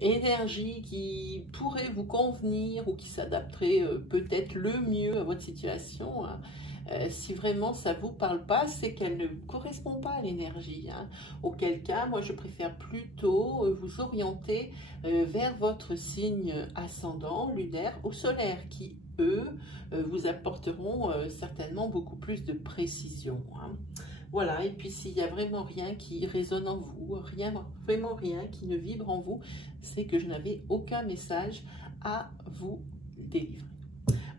énergie qui pourrait vous convenir ou qui s'adapterait peut-être le mieux à votre situation, hein. Si vraiment ça ne vous parle pas, c'est qu'elle ne correspond pas à l'énergie, hein. Auquel cas, moi je préfère plutôt vous orienter vers votre signe ascendant, lunaire ou solaire, qui eux vous apporteront certainement beaucoup plus de précision, hein. Voilà, et puis s'il n'y a vraiment rien qui résonne en vous, vraiment rien qui ne vibre en vous, c'est que je n'avais aucun message à vous délivrer.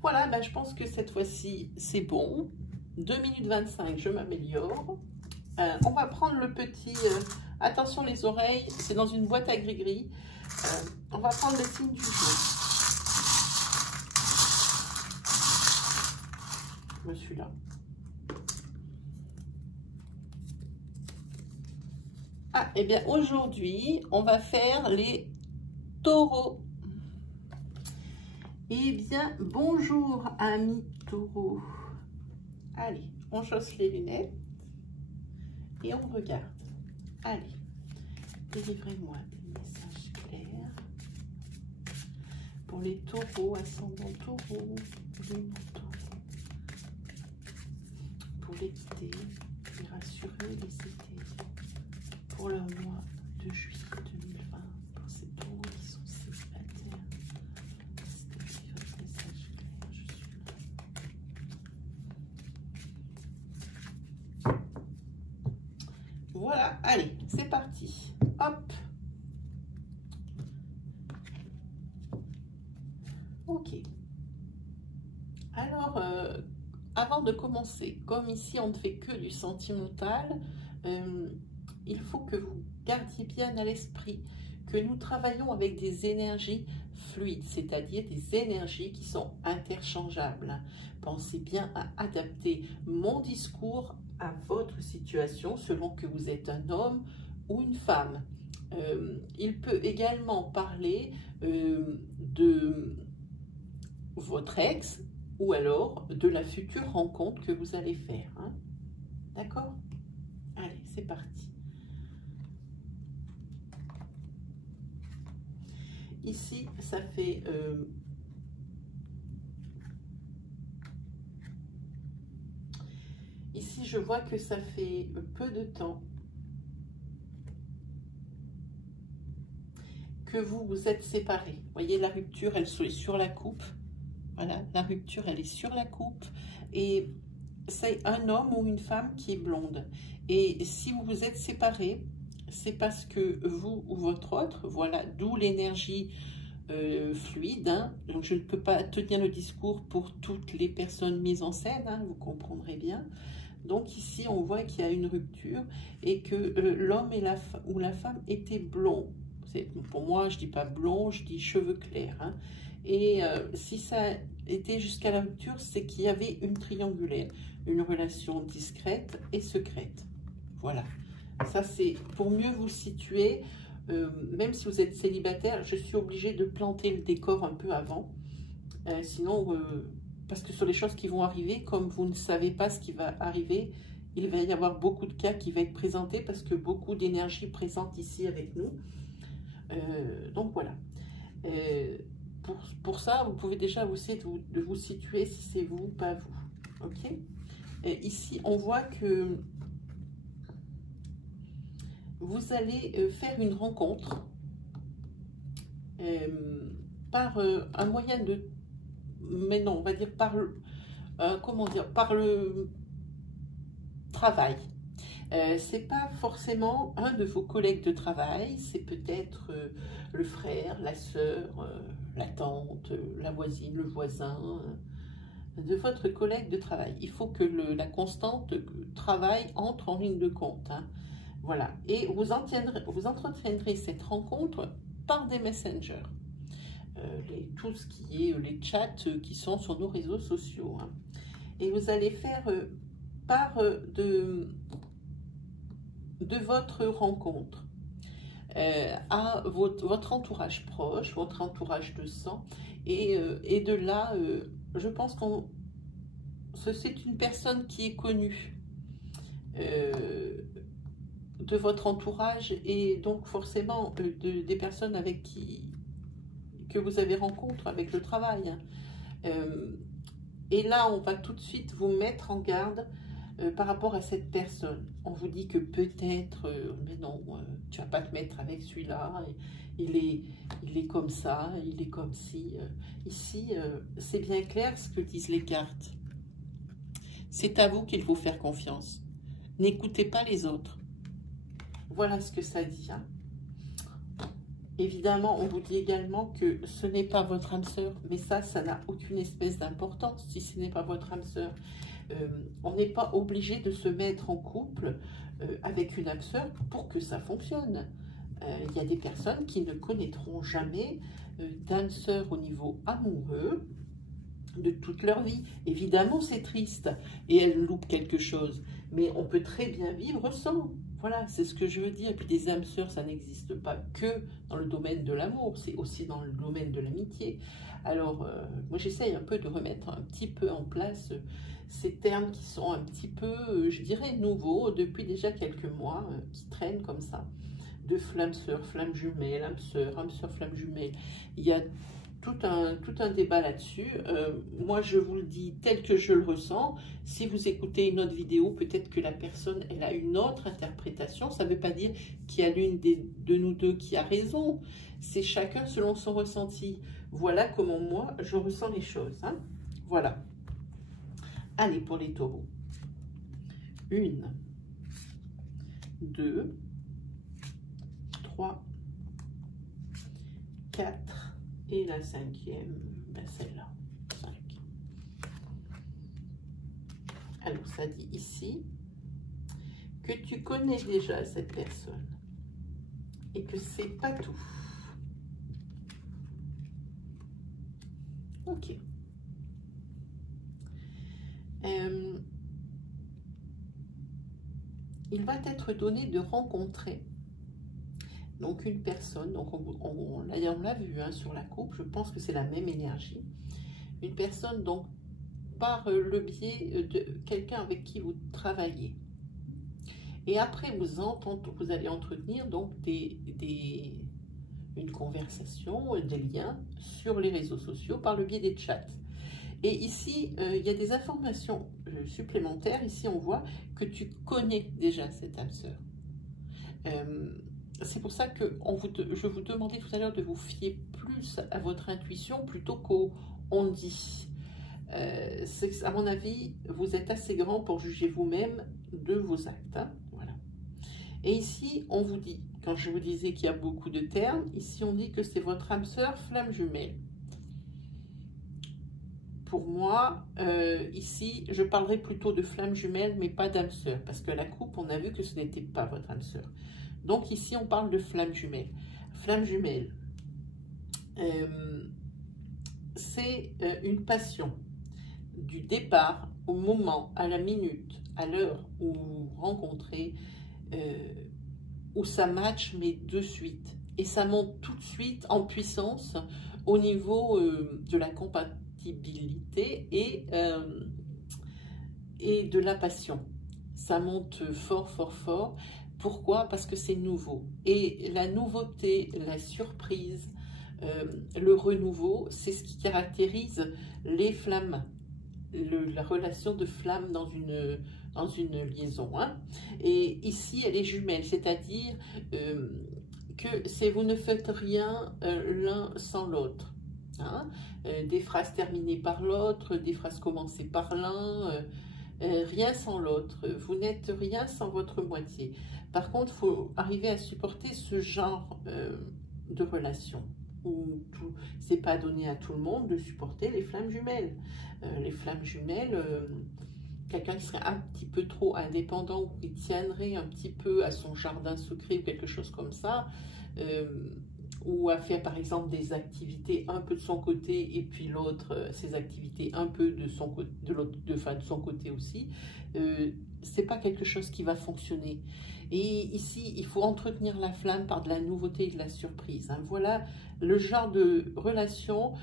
Voilà, ben je pense que cette fois-ci, c'est bon. 2 minutes 25, je m'améliore. On va prendre le petit... attention les oreilles, c'est dans une boîte à gris-gris. On va prendre le signe du jour. Je suis là. Ah, et bien aujourd'hui, on va faire les taureaux. Eh bien, bonjour amis taureaux. Allez, on chausse les lunettes et on regarde. Allez, délivrez-moi des messages clairs pour les taureaux, ascendant taureaux, lune taureau, pour l'été, les rassurer, les aider. Pour le mois de juillet 2020, pour ces taureaux qui sont célibataires, c'était votre message clair, je suis là. Voilà, allez, c'est parti. Hop. Ok. Alors, avant de commencer, comme ici on ne fait que du sentimental, il faut que vous gardiez bien à l'esprit que nous travaillons avec des énergies fluides, c'est-à-dire des énergies qui sont interchangeables. Pensez bien à adapter mon discours à votre situation selon que vous êtes un homme ou une femme. Il peut également parler de votre ex ou alors de la future rencontre que vous allez faire, hein. D'accord? Allez, c'est parti. Ici, ça fait ici, je vois que ça fait peu de temps que vous vous êtes séparés. Vous voyez, la rupture, elle est sur la coupe. Voilà, la rupture, elle est sur la coupe. Et c'est un homme ou une femme qui est blonde. Et si vous vous êtes séparés, c'est parce que vous ou votre autre, voilà, d'où l'énergie fluide, hein. Donc je ne peux pas tenir le discours pour toutes les personnes mises en scène, hein, vous comprendrez bien. Donc ici on voit qu'il y a une rupture et que l'homme ou la femme était blond. Pour moi je dis pas blond, je dis cheveux clairs, hein. Et si ça était jusqu'à la rupture, c'est qu'il y avait une triangulaire, une relation discrète et secrète. Voilà, ça c'est pour mieux vous situer. Même si vous êtes célibataire, je suis obligée de planter le décor un peu avant. Sinon, parce que sur les choses qui vont arriver, comme vous ne savez pas ce qui va arriver, il va y avoir beaucoup de cas qui vont être présentés parce que beaucoup d'énergie présente ici avec nous. Donc voilà. Pour ça, vous pouvez déjà essayer de vous situer si c'est vous ou pas vous. Ok. Ici, on voit que vous allez faire une rencontre par un moyen de... Mais non, on va dire par... comment dire? Par le travail. C'est pas forcément un de vos collègues de travail, c'est peut-être le frère, la sœur, la tante, la voisine, le voisin de votre collègue de travail. Il faut que la constante travail entre en ligne de compte, hein. Voilà, et vous entretiendrez cette rencontre par des messengers, tout ce qui est les chats qui sont sur nos réseaux sociaux, hein. Et vous allez faire part de votre rencontre à votre entourage proche, votre entourage de sang, et de là, je pense que c'est une personne qui est connue. de votre entourage et donc forcément des personnes avec que vous avez rencontré avec le travail. Et là, on va tout de suite vous mettre en garde par rapport à cette personne. On vous dit que peut-être, mais non, tu vas pas te mettre avec celui-là, il est comme ça, il est comme ci. Ici, c'est bien clair ce que disent les cartes. C'est à vous qu'il faut faire confiance. N'écoutez pas les autres. Voilà ce que ça dit. Hein. Évidemment, on vous dit également que ce n'est pas votre âme sœur, mais ça n'a aucune espèce d'importance si ce n'est pas votre âme sœur. On n'est pas obligé de se mettre en couple avec une âme sœur pour que ça fonctionne. Il y a des personnes qui ne connaîtront jamais d'âme sœur au niveau amoureux de toute leur vie. Évidemment, c'est triste et elles loupent quelque chose, mais on peut très bien vivre sans. Voilà, c'est ce que je veux dire. Et puis des âmes sœurs, ça n'existe pas que dans le domaine de l'amour, c'est aussi dans le domaine de l'amitié. Alors, moi j'essaye un peu de remettre un petit peu en place ces termes qui sont un petit peu, je dirais, nouveaux, depuis déjà quelques mois, qui traînent comme ça. De flamme sœur, flamme jumelle, âme sœur, flamme jumelle. Il y a tout un débat là-dessus. Moi, je vous le dis tel que je le ressens. Si vous écoutez une autre vidéo, peut-être que la personne, elle a une autre interprétation. Ça ne veut pas dire qu'il y a l'une de nous deux qui a raison. C'est chacun selon son ressenti. Voilà comment moi, je ressens les choses. Hein. Voilà. Allez, pour les taureaux. 1, 2, 3, 4. Et la 5e, ben celle-là, 5. Alors, ça dit ici que tu connais déjà cette personne et que c'est pas tout. Ok. Il va t'être donné de rencontrer donc une personne, donc on l'a vu hein, sur la coupe, je pense que c'est la même énergie. Une personne donc par le biais de quelqu'un avec qui vous travaillez. Et après vous allez entretenir donc une conversation, des liens sur les réseaux sociaux par le biais des chats. Et ici, il y a des informations supplémentaires. Ici, on voit que tu connais déjà cette âme sœur. C'est pour ça que je vous demandais tout à l'heure de vous fier plus à votre intuition plutôt qu'au on dit. À mon avis, vous êtes assez grand pour juger vous-même de vos actes. Hein, voilà. Et ici, on vous dit, quand je vous disais qu'il y a beaucoup de termes, ici on dit que c'est votre âme sœur flamme jumelle. Pour moi, ici, je parlerai plutôt de flamme jumelle, mais pas d'âme sœur, parce que la coupe, on a vu que ce n'était pas votre âme sœur. Donc ici, on parle de flamme jumelle. Flamme jumelle, c'est une passion. Du départ au moment, à la minute, à l'heure où vous rencontrez, où ça match, mais de suite. Et ça monte tout de suite en puissance au niveau de la compatibilité et de la passion. Ça monte fort, fort, fort. Pourquoi? Parce que c'est nouveau. Et la nouveauté, la surprise, le renouveau, c'est ce qui caractérise les flammes. La relation de flamme dans une liaison. Hein. Et ici, elle est jumelle, c'est-à-dire que vous ne faites rien l'un sans l'autre. Hein. Des phrases terminées par l'autre, des phrases commencées par l'un, rien sans l'autre. Vous n'êtes rien sans votre moitié. Par contre, il faut arriver à supporter ce genre de relation. C'est pas donné à tout le monde de supporter les flammes jumelles. Les flammes jumelles, quelqu'un qui serait un petit peu trop indépendant ou qui tiendrait un petit peu à son jardin secret ou quelque chose comme ça, ou à faire par exemple des activités un peu de son côté et puis l'autre ses activités un peu de son côté, de son côté aussi, c'est pas quelque chose qui va fonctionner. Et ici, il faut entretenir la flamme par de la nouveauté et de la surprise. Hein. Voilà le genre de relation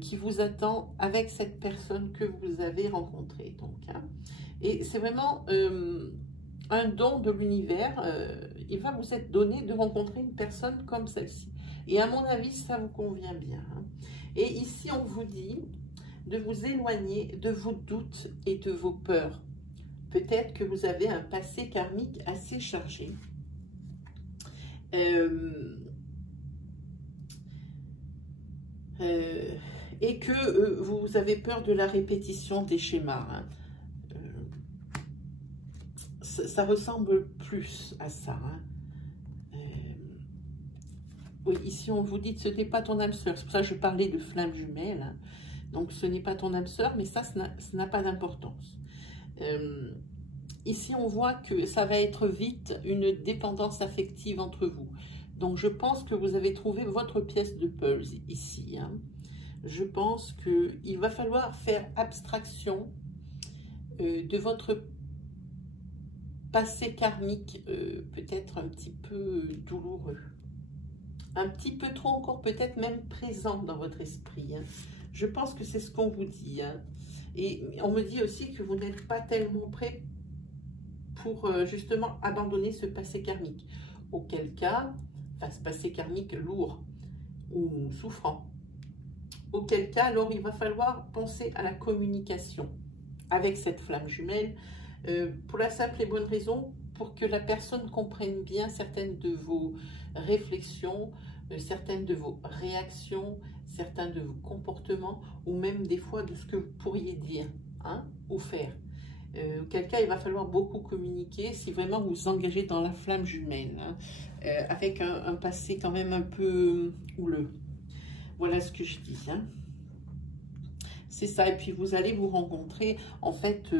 qui vous attend avec cette personne que vous avez rencontrée. Donc, hein. Et c'est vraiment un don de l'univers. Il va vous être donné de rencontrer une personne comme celle-ci. Et à mon avis, ça vous convient bien. Hein. Et ici, on vous dit de vous éloigner de vos doutes et de vos peurs. Peut-être que vous avez un passé karmique assez chargé. Et que vous avez peur de la répétition des schémas. Hein. Ça ressemble plus à ça. Hein. Oui, ici on vous dit que ce n'est pas ton âme sœur. C'est pour ça que je parlais de flamme jumelle. Hein. Donc ce n'est pas ton âme sœur, mais ça n'a pas d'importance. Ici on voit que ça va être vite une dépendance affective entre vous. Donc je pense que vous avez trouvé votre pièce de puzzle ici. Hein. Je pense qu'il va falloir faire abstraction de votre passé karmique, peut-être un petit peu douloureux. Un petit peu trop encore, peut-être même présent dans votre esprit. Hein. Je pense que c'est ce qu'on vous dit. Hein. Et on me dit aussi que vous n'êtes pas tellement prêt pour justement abandonner ce passé karmique. Auquel cas, enfin ce passé karmique lourd ou souffrant. Auquel cas, alors il va falloir penser à la communication avec cette flamme jumelle pour la simple et bonne raison, pour que la personne comprenne bien certaines de vos réflexions, certaines de vos réactions, certains de vos comportements, ou même des fois de ce que vous pourriez dire hein, ou faire. Auquel cas, il va falloir beaucoup communiquer si vraiment vous vous engagez dans la flamme jumelle, hein, avec un passé quand même un peu houleux. Voilà ce que je dis. Hein. C'est ça. Et puis, vous allez vous rencontrer, en fait,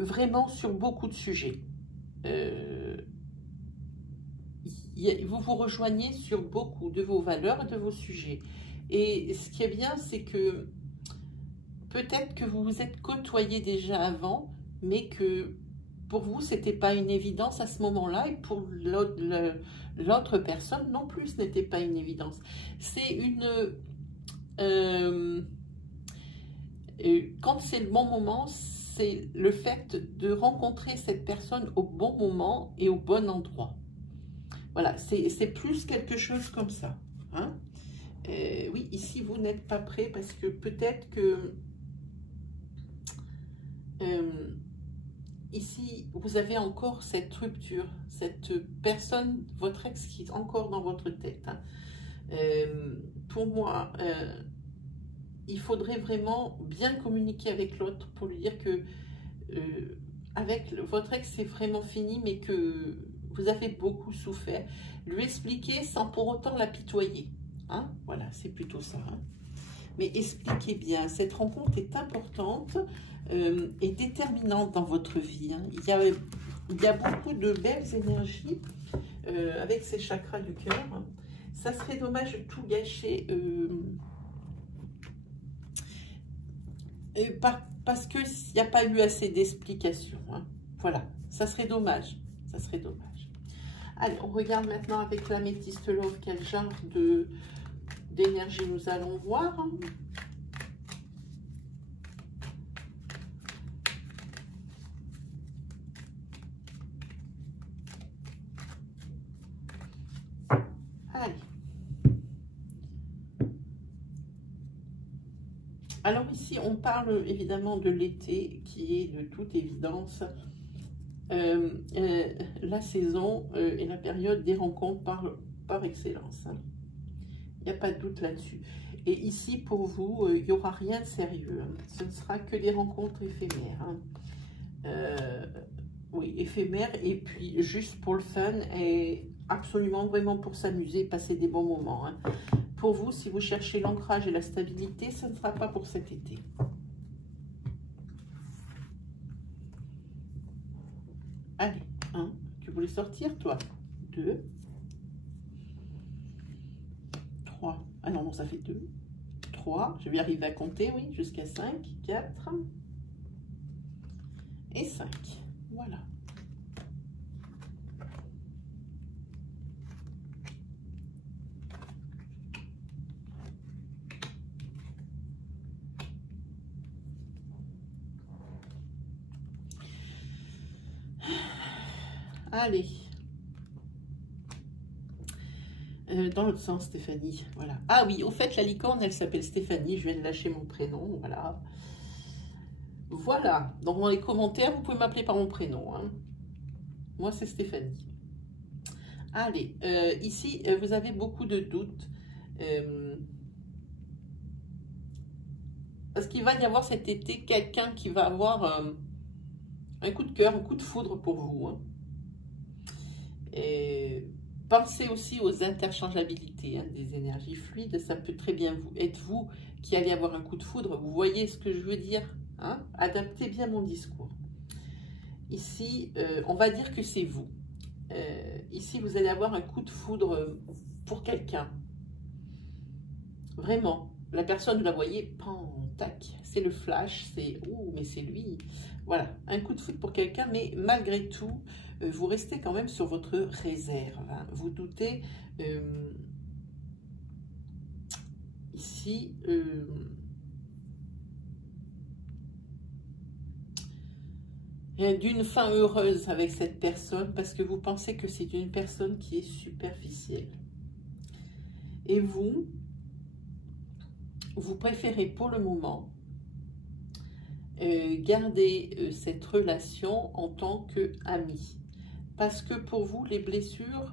vraiment sur beaucoup de sujets. Vous vous rejoignez sur beaucoup de vos valeurs et de vos sujets. Et ce qui est bien, c'est que peut-être que vous vous êtes côtoyés déjà avant, mais que pour vous, ce n'était pas une évidence à ce moment-là, et pour l'autre personne non plus, ce n'était pas une évidence. C'est une... quand c'est le bon moment, c'est le fait de rencontrer cette personne au bon moment et au bon endroit. Voilà, c'est plus quelque chose comme ça. Hein. Oui, ici, vous n'êtes pas prêt parce que peut-être que... ici, vous avez encore cette rupture, cette personne, votre ex qui est encore dans votre tête. Hein. Pour moi, il faudrait vraiment bien communiquer avec l'autre pour lui dire que avec votre ex, c'est vraiment fini, mais que vous avez beaucoup souffert. Lui expliquer sans pour autant l'apitoyer. Hein. Voilà, c'est plutôt ça. Hein. Mais expliquez bien, cette rencontre est importante et déterminante dans votre vie. Hein. Il y a beaucoup de belles énergies avec ces chakras du cœur. Hein. Ça serait dommage de tout gâcher parce qu'il n'y a pas eu assez d'explications. Hein. Voilà, ça serait dommage. Ça serait dommage. Allez, on regarde maintenant avec l'améthyste love quel genre d'énergie nous allons voir. Hein. Allez. Alors ici, on parle évidemment de l'été, qui est de toute évidence la saison et la période des rencontres par excellence. Hein. Il n'y a pas de doute là-dessus. Et ici, pour vous, il n'y aura rien de sérieux. Hein. Ce ne sera que des rencontres éphémères. Hein. Oui, éphémères, et puis juste pour le fun, et absolument vraiment pour s'amuser, passer des bons moments. Hein. Pour vous, si vous cherchez l'ancrage et la stabilité, ce ne sera pas pour cet été. Allez, 1, tu voulais sortir, toi. 2, 3, ah non, ça fait 2, 3, je vais arriver à compter, oui, jusqu'à 5, 4 et 5, voilà. Allez. Dans l'autre sens, Stéphanie. Voilà. Ah oui, au fait, la licorne, elle s'appelle Stéphanie. Je viens de lâcher mon prénom. Voilà. Voilà. Donc, dans les commentaires, vous pouvez m'appeler par mon prénom. Hein. Moi, c'est Stéphanie. Allez. Ici, vous avez beaucoup de doutes. Parce qu'il va y avoir cet été quelqu'un qui va avoir un coup de cœur, un coup de foudre pour vous. Hein. Et pensez aussi aux interchangeabilités hein, des énergies fluides. Ça peut très bien être vous qui allez avoir un coup de foudre. Vous voyez ce que je veux dire hein? Adaptez bien mon discours. Ici, on va dire que c'est vous. Ici, vous allez avoir un coup de foudre pour quelqu'un. Vraiment. La personne, vous la voyez, pan, tac. C'est le flash, c'est « Oh, mais c'est lui ». Voilà, un coup de foudre pour quelqu'un, mais malgré tout, vous restez quand même sur votre réserve. Hein. Vous doutez, ici, d'une fin heureuse avec cette personne, parce que vous pensez que c'est une personne qui est superficielle. Et vous préférez pour le moment garder cette relation en tant qu'ami. Parce que pour vous, les blessures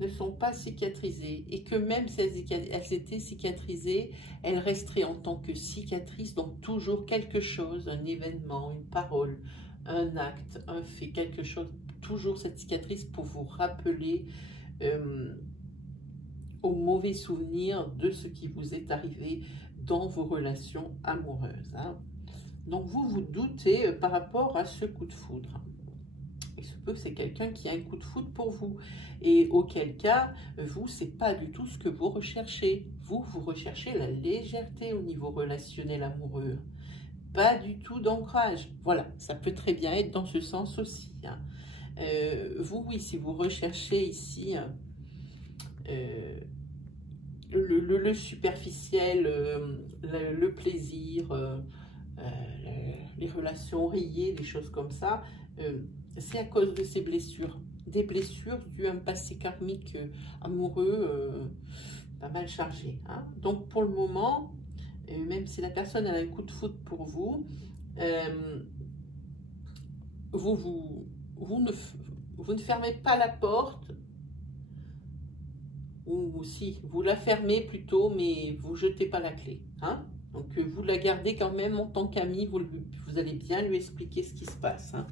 ne sont pas cicatrisées. Et que même si elles étaient cicatrisées, elles resteraient en tant que cicatrices. Donc toujours quelque chose, un événement, une parole, un acte, un fait, quelque chose. Toujours cette cicatrice pour vous rappeler aux mauvais souvenirs de ce qui vous est arrivé dans vos relations amoureuses. Hein. Donc vous vous doutez par rapport à ce coup de foudre. Il se peut que c'est quelqu'un qui a un coup de foudre pour vous. Et auquel cas, vous, c'est pas du tout ce que vous recherchez. Vous recherchez la légèreté au niveau relationnel amoureux. Pas du tout d'ancrage. Voilà, ça peut très bien être dans ce sens aussi. Hein. Vous, oui, si vous recherchez ici le superficiel, le plaisir, les relations rayées, des choses comme ça, c'est à cause de ces blessures. Des blessures dues à un passé karmique amoureux pas mal chargé. Hein. Donc pour le moment, même si la personne a un coup de foudre pour vous, vous ne fermez pas la porte, ou si, vous la fermez plutôt, mais vous ne jetez pas la clé. Hein. Donc vous la gardez quand même en tant qu'ami, vous allez bien lui expliquer ce qui se passe. Hein.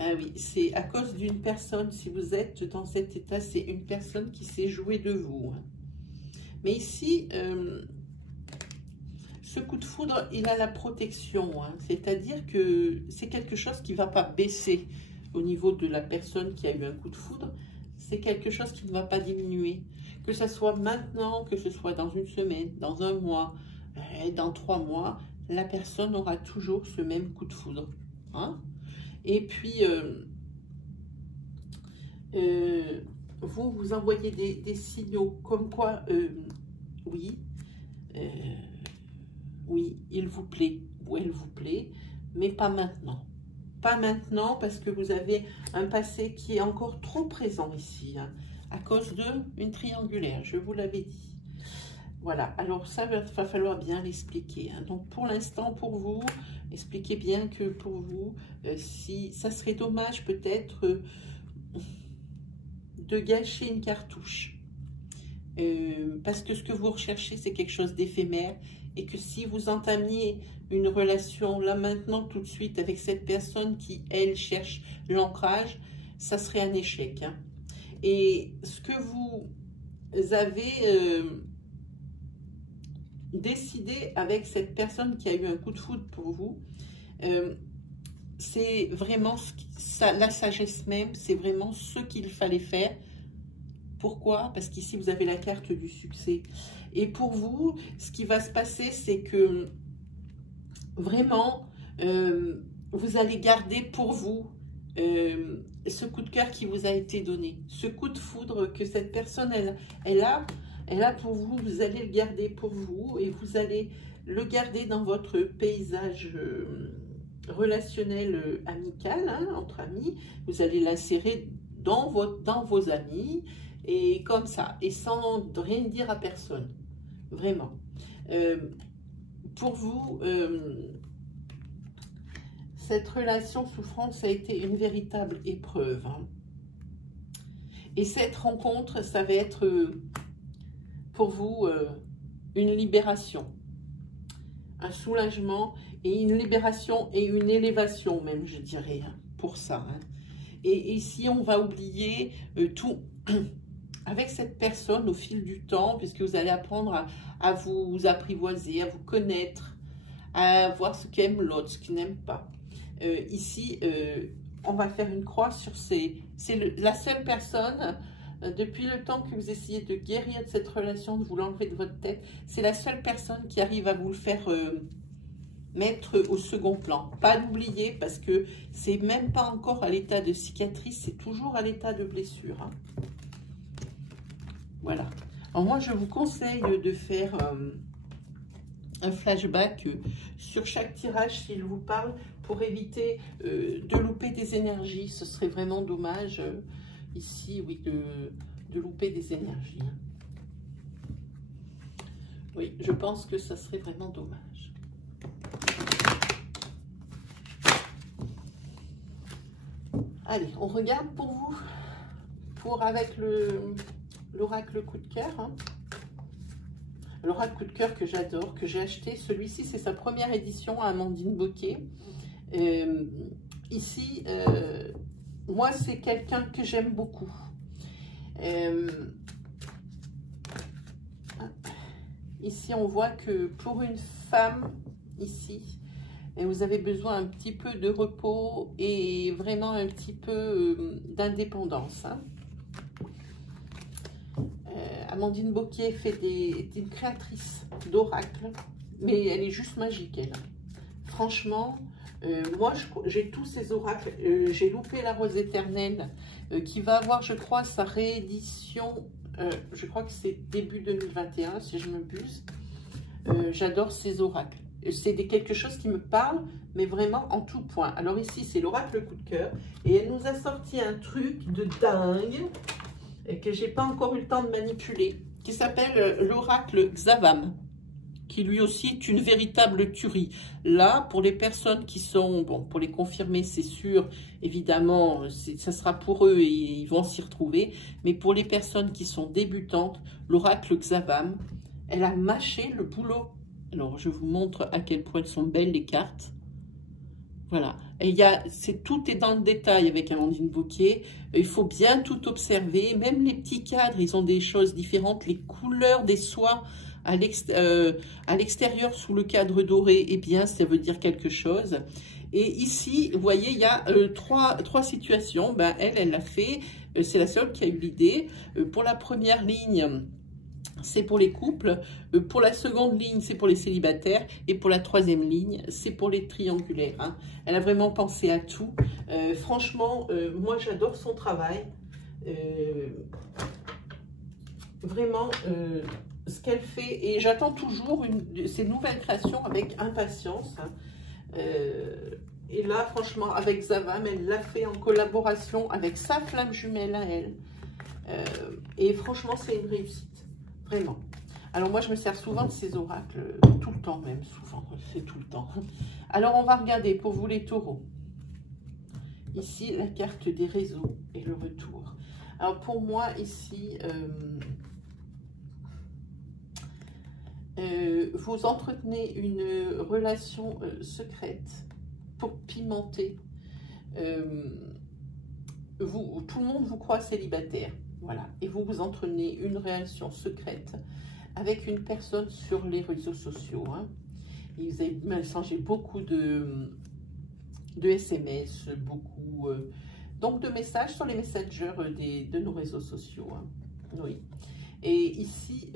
Ah oui, c'est à cause d'une personne, si vous êtes dans cet état, c'est une personne qui s'est jouée de vous. Hein. Mais ici, ce coup de foudre, il a la protection, hein. C'est-à-dire que c'est quelque chose qui ne va pas baisser au niveau de la personne qui a eu un coup de foudre. C'est quelque chose qui ne va pas diminuer. Que ce soit maintenant, que ce soit dans une semaine, dans un mois, dans 3 mois, la personne aura toujours ce même coup de foudre. Hein. Et puis, vous envoyez des signaux comme quoi, oui, oui, il vous plaît, ou elle vous plaît, mais pas maintenant. Pas maintenant, parce que vous avez un passé qui est encore trop présent ici, hein, à cause d'une triangulaire, je vous l'avais dit. Voilà, alors ça va falloir bien l'expliquer. Hein. Donc pour l'instant, pour vous, expliquez bien que pour vous, si ça serait dommage peut-être de gâcher une cartouche. Parce que ce que vous recherchez, c'est quelque chose d'éphémère. Et que si vous entamiez une relation là maintenant tout de suite avec cette personne qui, elle, cherche l'ancrage, ça serait un échec. Hein. Et ce que vous avez décidé avec cette personne qui a eu un coup de foudre pour vous, c'est vraiment la sagesse même, c'est vraiment ce qu'il fallait faire. Pourquoi? Parce qu'ici, vous avez la carte du succès. Et pour vous, ce qui va se passer, c'est que vraiment, vous allez garder pour vous ce coup de cœur qui vous a été donné. Ce coup de foudre que cette personne, elle a pour vous, vous allez le garder pour vous et vous allez le garder dans votre paysage relationnel amical, hein, entre amis. Vous allez l'insérer dans vos amis, et comme ça, et sans rien dire à personne, vraiment. Pour vous, cette relation souffrance a été une véritable épreuve. Hein. Et cette rencontre, ça va être pour vous une libération, un soulagement et une libération et une élévation même, je dirais, hein, pour ça. Hein. Et ici, on va oublier tout avec cette personne au fil du temps, puisque vous allez apprendre à vous apprivoiser, à vous connaître, à voir ce qu'aime l'autre, ce qu'il n'aime pas. Ici, on va faire une croix sur c'est la seule personne, depuis le temps que vous essayez de guérir de cette relation, de vous l'enlever de votre tête, c'est la seule personne qui arrive à vous le faire mettre au second plan. Pas l'oublier, parce que c'est même pas encore à l'état de cicatrice, c'est toujours à l'état de blessure. Hein. Voilà. Alors moi, je vous conseille de faire un flashback sur chaque tirage s'il vous parle, pour éviter de louper des énergies. Ce serait vraiment dommage ici, oui, de louper des énergies. Oui, je pense que ça serait vraiment dommage. Allez, on regarde pour vous, avec l'oracle coup de cœur. Hein. L'oracle coup de cœur que j'adore, que j'ai acheté. Celui-ci, c'est sa première édition à Amandine Bocquet. Ici, moi, c'est quelqu'un que j'aime beaucoup. Ici, on voit que pour une femme, ici, vous avez besoin un petit peu de repos et vraiment un petit peu d'indépendance. Hein. Amandine Bocquet est une créatrice d'oracles, mais elle est juste magique, elle. Franchement, moi, j'ai tous ces oracles. J'ai loupé la rose éternelle, qui va avoir, je crois, sa réédition. Je crois que c'est début 2021, si je me buse. J'adore ces oracles. C'est quelque chose qui me parle, mais vraiment en tout point. Alors ici, c'est l'oracle coup de cœur. Et elle nous a sorti un truc de dingue, et que j'ai pas encore eu le temps de manipuler, qui s'appelle l'oracle Xavam, qui lui aussi est une véritable tuerie. Là, pour les personnes qui sont, bon, pour les confirmer, c'est sûr, évidemment, ça sera pour eux et ils vont s'y retrouver, mais pour les personnes qui sont débutantes, l'oracle Xavam, elle a mâché le boulot. Alors, je vous montre à quel point elles sont belles, les cartes. Voilà, et tout est dans le détail avec Amandine Bocquet. Il faut bien tout observer, même les petits cadres, ils ont des choses différentes. Les couleurs des soies à l'extérieur sous le cadre doré, eh bien, ça veut dire quelque chose. Et ici, vous voyez, il y a trois situations. Ben, elle l'a fait, c'est la seule qui a eu l'idée. Pour la première ligne, c'est pour les couples. Pour la seconde ligne, c'est pour les célibataires. Et pour la troisième ligne, c'est pour les triangulaires. Hein. Elle a vraiment pensé à tout. Franchement, moi, j'adore son travail. Vraiment, ce qu'elle fait. Et j'attends toujours ces nouvelles créations avec impatience. Hein. Et là, franchement, avec Xavam, elle l'a fait en collaboration avec sa flamme jumelle à elle. Et franchement, c'est une réussite. Vraiment. Alors moi, je me sers souvent de ces oracles, tout le temps même, souvent, c'est tout le temps. Alors, on va regarder pour vous les taureaux. Ici, la carte des réseaux et le retour. Alors, pour moi, ici, vous entretenez une relation secrète pour pimenter. Tout le monde vous croit célibataire. Voilà, et vous vous entretenez une relation secrète avec une personne sur les réseaux sociaux. Hein. Et vous avez échangé beaucoup de SMS, beaucoup donc de messages sur les messengers de nos réseaux sociaux. Hein. Oui. Et ici,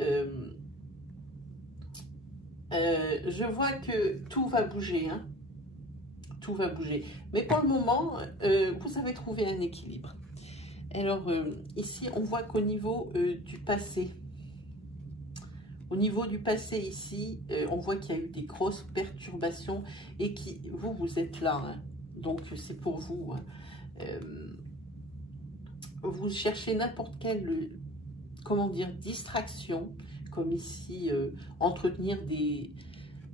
je vois que tout va bouger. Hein. Tout va bouger. Mais pour le moment, vous avez trouvé un équilibre. Alors, ici, on voit qu'au niveau du passé, Au niveau du passé ici, on voit qu'il y a eu des grosses perturbations et qui, vous êtes là, hein, donc c'est pour vous. Hein. Vous cherchez n'importe quelle, comment dire, distraction, comme ici, entretenir des...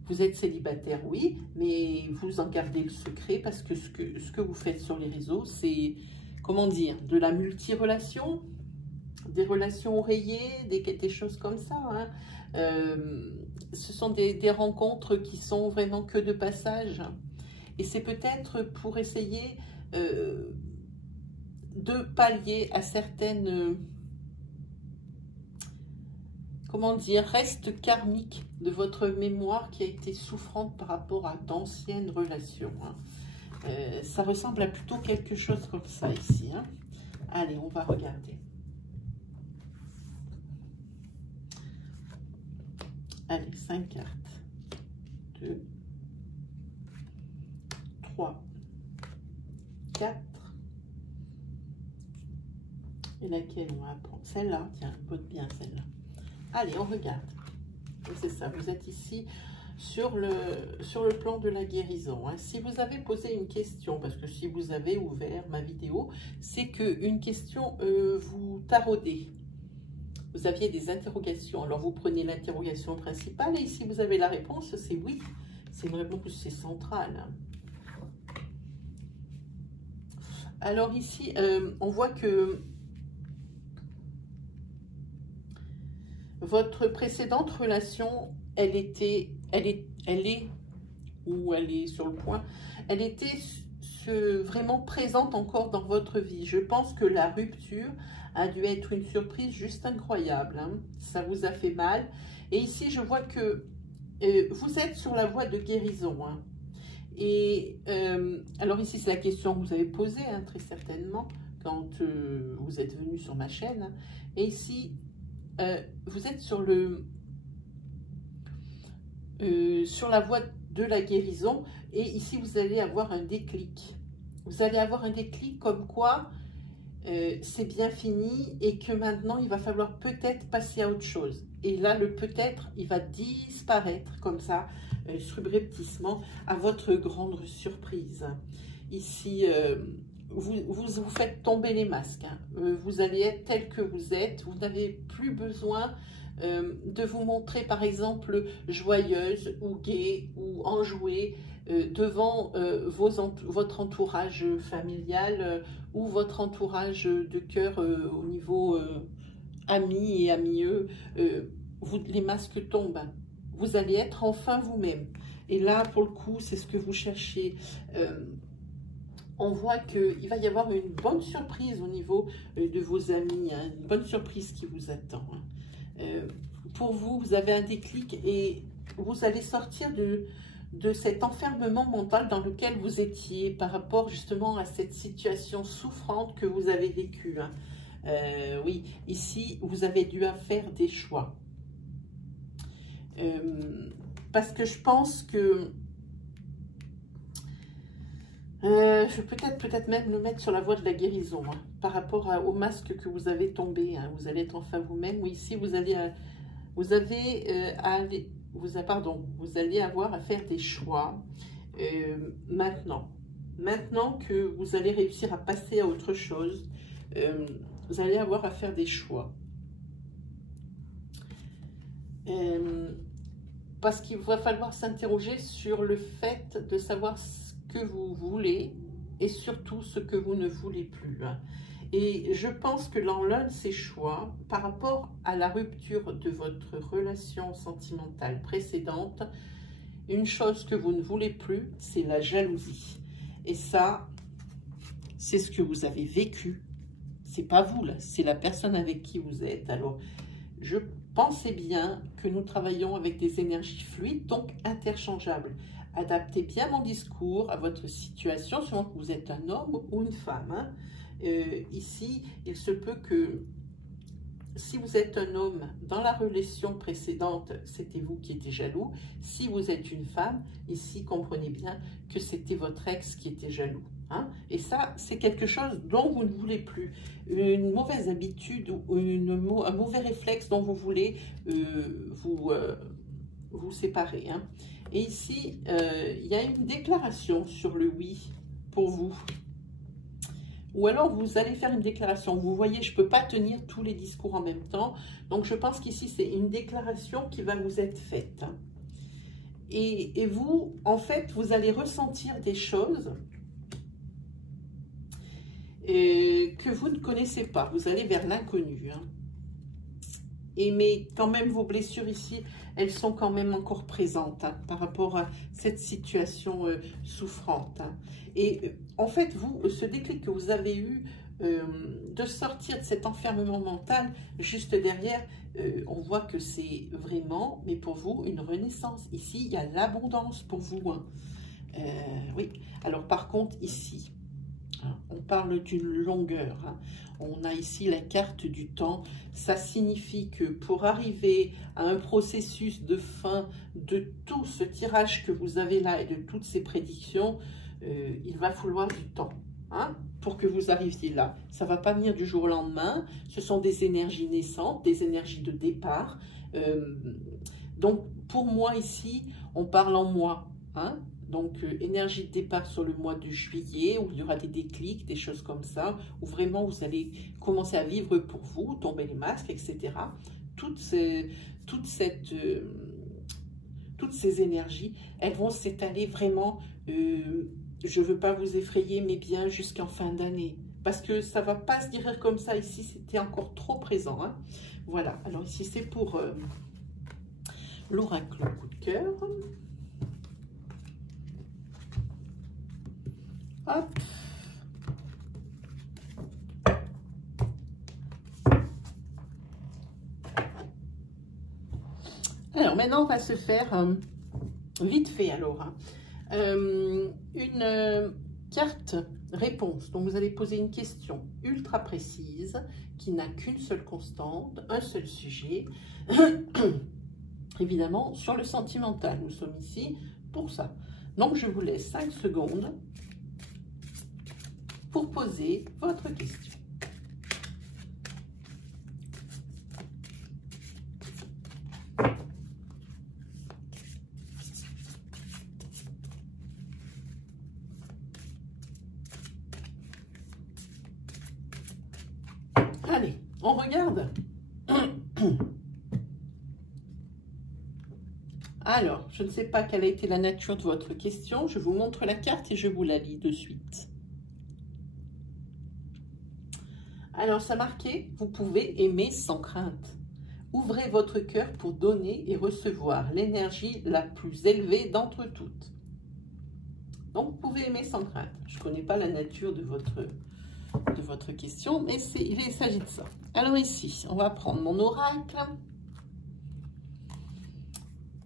Vous êtes célibataire, oui, mais vous en gardez le secret parce que ce que vous faites sur les réseaux, c'est, comment dire, de la multi-relation, des relations oreillées, des choses comme ça. Hein. Ce sont des rencontres qui sont vraiment que de passage. Et c'est peut-être pour essayer de pallier à certaines, comment dire, restes karmiques de votre mémoire qui a été souffrante par rapport à d'anciennes relations. Hein. Ça ressemble à plutôt quelque chose comme ça ici. Hein. Allez, on va regarder. Allez, 5 cartes. 2, 3, 4. Et laquelle on va prendre? Celle-là, tiens, botte bien celle-là. Allez, on regarde. C'est ça, vous êtes ici sur le plan de la guérison. Hein. Si vous avez posé une question, parce que si vous avez ouvert ma vidéo, c'est qu'une question vous taraudait. Vous aviez des interrogations. Alors, vous prenez l'interrogation principale et si vous avez la réponse, c'est oui. C'est une réponse, c'est central. Hein. Alors ici, on voit que votre précédente relation, elle est sur le point, elle était vraiment présente encore dans votre vie. Je pense que la rupture a dû être une surprise juste incroyable. Hein. Ça vous a fait mal. Et ici, je vois que vous êtes sur la voie de guérison. Hein. Et alors ici, c'est la question que vous avez posée, hein, très certainement, quand vous êtes venu sur ma chaîne. Hein. Et ici, vous êtes sur la voie de la guérison. Et ici, vous allez avoir un déclic. Vous allez avoir un déclic comme quoi c'est bien fini et que maintenant, il va falloir peut-être passer à autre chose. Et là, le peut-être, il va disparaître comme ça, subrepticement, à votre grande surprise. Ici, vous faites tomber les masques. Hein. Vous allez être tel que vous êtes. Vous n'avez plus besoin de vous montrer, par exemple, joyeuse ou gaie ou enjouée devant votre entourage familial ou votre entourage de cœur au niveau amis et amieux. Les masques tombent. Vous allez être enfin vous-même. Et là, pour le coup, c'est ce que vous cherchez. On voit qu'il va y avoir une bonne surprise au niveau de vos amis, hein, une bonne surprise qui vous attend. Hein. Pour vous, vous avez un déclic et vous allez sortir de cet enfermement mental dans lequel vous étiez par rapport justement à cette situation souffrante que vous avez vécue. Hein. Oui, ici, vous avez dû faire des choix. Parce que je pense que je vais peut-être même le mettre sur la voie de la guérison, hein, par rapport au masque que vous avez tombé. Hein, vous allez être enfin vous-même. Oui, ici, vous allez avoir à faire des choix maintenant. Maintenant que vous allez réussir à passer à autre chose, vous allez avoir à faire des choix. Parce qu'il va falloir s'interroger sur le fait de savoir ce que vous voulez et surtout ce que vous ne voulez plus. Et je pense que dans l'un de ces choix, par rapport à la rupture de votre relation sentimentale précédente, une chose que vous ne voulez plus, c'est la jalousie. Et ça, c'est ce que vous avez vécu. C'est pas vous, là, c'est la personne avec qui vous êtes. Alors, je pensais bien que nous travaillons avec des énergies fluides, donc interchangeables. Adaptez bien mon discours à votre situation, selon que vous êtes un homme ou une femme. Hein. Ici, il se peut que si vous êtes un homme, dans la relation précédente, c'était vous qui étiez jaloux. Si vous êtes une femme, ici, comprenez bien que c'était votre ex qui était jaloux. Hein? Et ça, c'est quelque chose dont vous ne voulez plus. Une mauvaise habitude ou un mauvais réflexe dont vous voulez vous séparer. Hein? Et ici, il y a une déclaration sur le oui pour vous. Ou alors, vous allez faire une déclaration. Vous voyez, je ne peux pas tenir tous les discours en même temps. Donc, je pense qu'ici, c'est une déclaration qui va vous être faite. Et vous, en fait, vous allez ressentir des choses que vous ne connaissez pas. Vous allez vers l'inconnu. Hein. Mais quand même, vos blessures ici, elles sont quand même encore présentes hein, par rapport à cette situation souffrante. Hein. Et en fait, vous, ce déclic que vous avez eu de sortir de cet enfermement mental, juste derrière, on voit que c'est vraiment, mais pour vous, une renaissance. Ici, il y a l'abondance pour vous. Hein. Oui, alors par contre, ici, on parle d'une longueur. Hein. On a ici la carte du temps. Ça signifie que pour arriver à un processus de fin de tout ce tirage que vous avez là et de toutes ces prédictions, il va falloir du temps hein, pour que vous arriviez là. Ça ne va pas venir du jour au lendemain. Ce sont des énergies naissantes, des énergies de départ. Donc, pour moi ici, on parle en moi. Hein. Donc, énergie de départ sur le mois de juillet, où il y aura des déclics, des choses comme ça, où vraiment vous allez commencer à vivre pour vous, tomber les masques, etc. Toutes ces énergies, elles vont s'étaler vraiment, je ne veux pas vous effrayer, mais bien jusqu'en fin d'année. Parce que ça ne va pas se dire comme ça ici, c'était encore trop présent. Hein. Voilà, alors ici c'est pour l'oracle coup de cœur. Hop. Alors maintenant on va se faire vite fait alors hein, une carte réponse. Donc vous allez poser une question ultra précise qui n'a qu'une seule constante, un seul sujet. Évidemment sur le sentimental, nous sommes ici pour ça. Donc je vous laisse 5 secondes pour poser votre question. Allez, on regarde. Alors, je ne sais pas quelle a été la nature de votre question. Je vous montre la carte et je vous la lis de suite. Alors, ça marquait, vous pouvez aimer sans crainte. Ouvrez votre cœur pour donner et recevoir l'énergie la plus élevée d'entre toutes. Donc, vous pouvez aimer sans crainte. Je ne connais pas la nature de votre question, mais il s'agit de ça. Alors ici, on va prendre mon oracle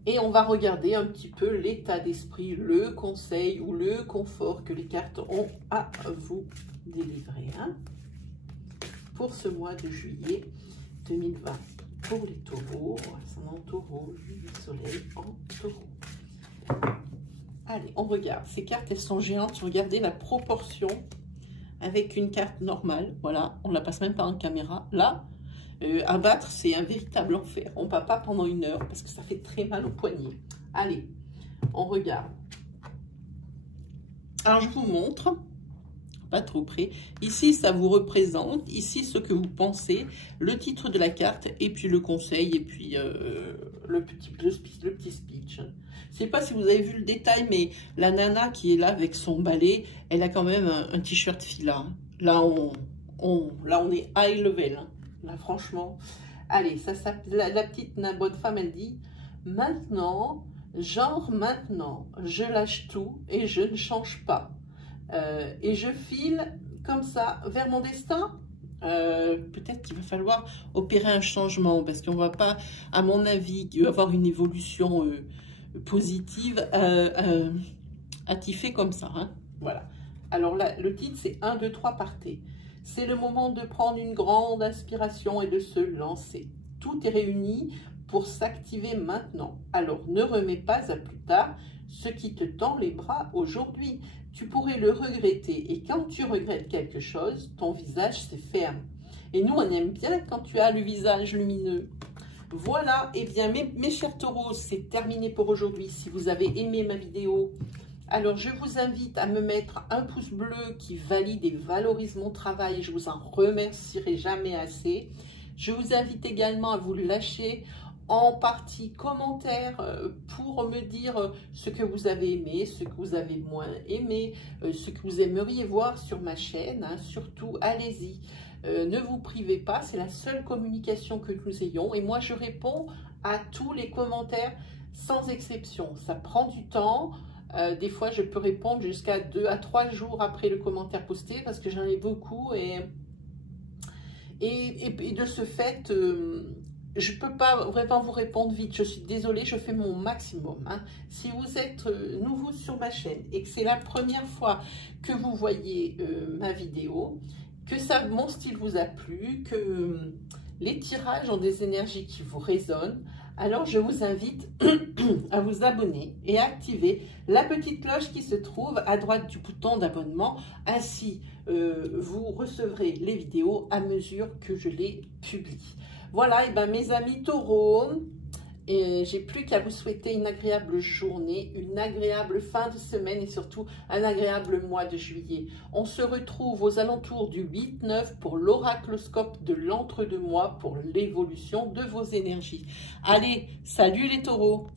et on va regarder un petit peu l'état d'esprit, le conseil ou le confort que les cartes ont à vous délivrer. Hein, pour ce mois de juillet 2020. Pour les taureaux, ascendant taureau, le soleil en taureau. Allez, on regarde. Ces cartes, elles sont géantes. Regardez la proportion avec une carte normale. Voilà, on ne la passe même pas en caméra. Là, à battre, c'est un véritable enfer. On ne va pas pendant 1 heure parce que ça fait très mal au poignet. Allez, on regarde. Alors, je vous montre. Pas trop près. Ici, ça vous représente. Ici, ce que vous pensez, le titre de la carte, et puis le conseil, et puis le petit speech. Je ne sais pas si vous avez vu le détail, mais la nana qui est là avec son balai, elle a quand même un t-shirt fila. Là, on est high level. Hein. Là, franchement. Allez, la petite bonne femme, elle dit, maintenant, genre maintenant, je lâche tout et je ne change pas. Et je file comme ça vers mon destin. Peut-être qu'il va falloir opérer un changement parce qu'on ne va pas, à mon avis, avoir une évolution positive à tiffer comme ça. Hein. Voilà. Alors là, le titre, c'est 1, 2, 3, partez. C'est le moment de prendre une grande inspiration et de se lancer. Tout est réuni pour s'activer maintenant. Alors, ne remets pas à plus tard ce qui te tend les bras aujourd'hui. tu pourrais le regretter. Et quand tu regrettes quelque chose, ton visage se ferme. Et nous, on aime bien quand tu as le visage lumineux. Voilà, et bien mes chers taureaux, c'est terminé pour aujourd'hui. Si vous avez aimé ma vidéo, alors je vous invite à me mettre un pouce bleu qui valide et valorise mon travail. Et je vous en remercierai jamais assez. Je vous invite également à vous lâcher en partie commentaire pour me dire ce que vous avez aimé, ce que vous avez moins aimé, ce que vous aimeriez voir sur ma chaîne. Hein. Surtout, allez-y. Ne vous privez pas, c'est la seule communication que nous ayons. Et moi, je réponds à tous les commentaires sans exception. Ça prend du temps. Des fois, je peux répondre jusqu'à 2 à 3 jours après le commentaire posté parce que j'en ai beaucoup. Et de ce fait, je ne peux pas vraiment vous répondre vite. Je suis désolée, je fais mon maximum. Hein. Si vous êtes nouveau sur ma chaîne et que c'est la première fois que vous voyez ma vidéo, que mon style vous a plu, que les tirages ont des énergies qui vous résonnent, alors je vous invite à vous abonner et à activer la petite cloche qui se trouve à droite du bouton d'abonnement. Ainsi, vous recevrez les vidéos à mesure que je les publie. Voilà, et ben mes amis taureaux, j'ai plus qu'à vous souhaiter une agréable journée, une agréable fin de semaine et surtout un agréable mois de juillet. On se retrouve aux alentours du 8-9 pour l'oracloscope de l'entre-deux-mois pour l'évolution de vos énergies. Allez, salut les taureaux!